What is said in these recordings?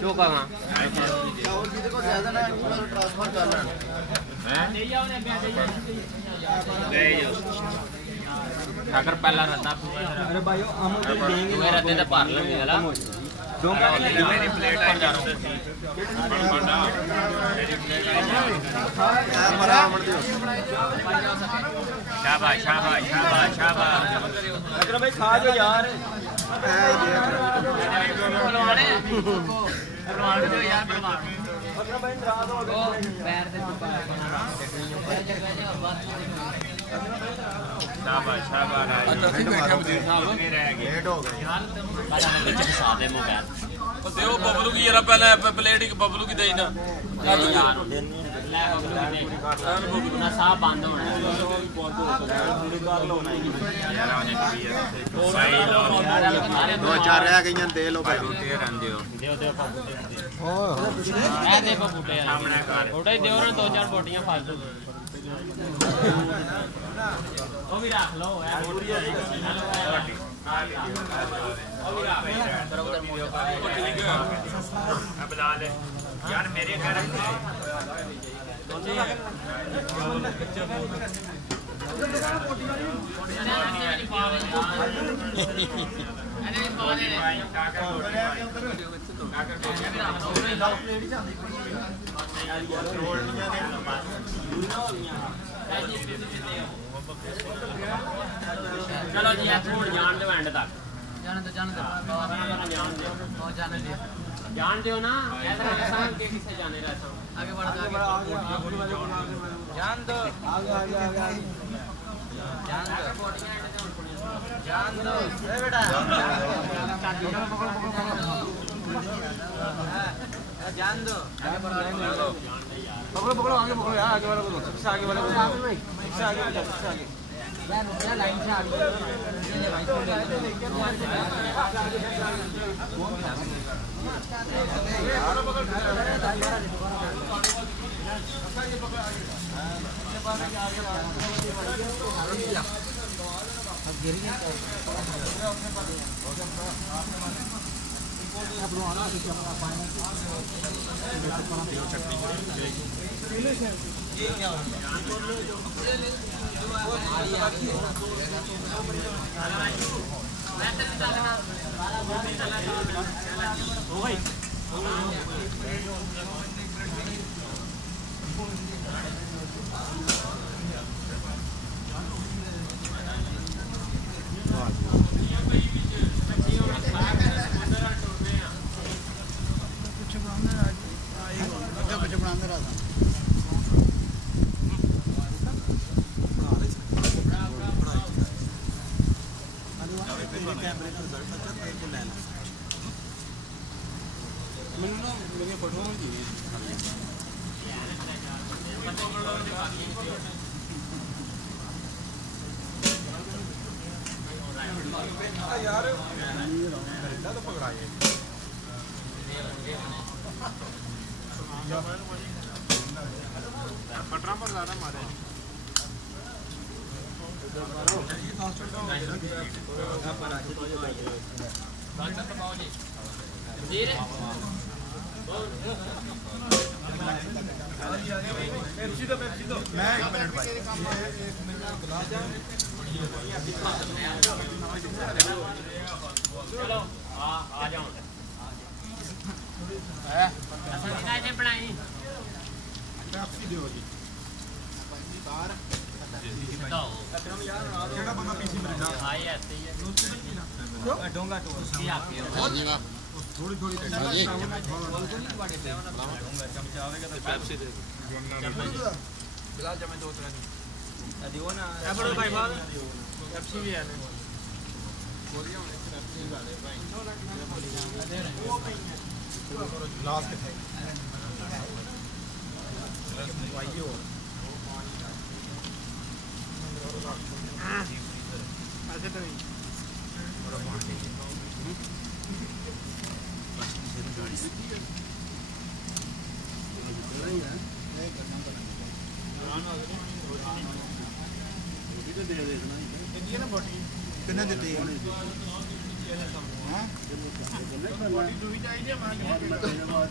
जो करना अगर पहला रद्दा अरे भाई हम देंगे रद्दे तो भर लेंगे वाला दो मेरी प्लेट आ जा शाबाश शाबाश शाबाश शाबाश अगर भाई खा जो यार जो यार अगर भाई नाराज हो गए पैर दे शाबाश शाबाश अच्छा ठीक बैठे वजीर साहब लेट हो गए यार बच्चे के साथ है मोबाइल और देओ बबलू की जरा पहले प्लेट ही बबलू की देई ना यार ले बबलू की ना साहब बंद होना है पूरी कर लो ना सही लो दो चार रह गईयां दे लो भाई रोटी रन दियो देओ बाबू ओ ए दे बाबू सामने कर थोड़ा ही देओ ना दो चार बोटियां फालतू वो भी रख लो यार पूरी है अब ला ले यार मेरे घर चलो जी थोड़ी जान दो एंड तक जान दो ना ऐसा के किसे जाने रहता हूँ आगे बढ़ जान दो आगे आगे आगे जान दो बेटा जान दो पकड़ो पकड़ो आगे पकड़ो यार आगे वाले को सबसे आगे वाले को सबसे आगे सबसे आगे यार रुपया लाइन से आगे ये भाई को अब गिर गया ये क्या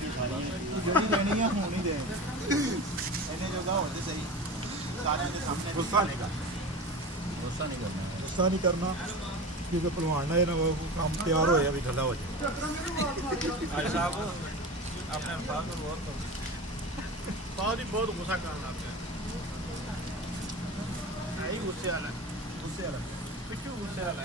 लेनी है होनी दे इन्हें जगह होते सही सारे के सामने गुस्सा नहीं करना क्योंकि पहलवान ना वो काम तैयार होया भी ठंडा हो जाए आज साहब अपने अल्फाज में बहुत ही बहुत गुस्सा करना नहीं गुस्से वाला पिट्टू गुस्से वाला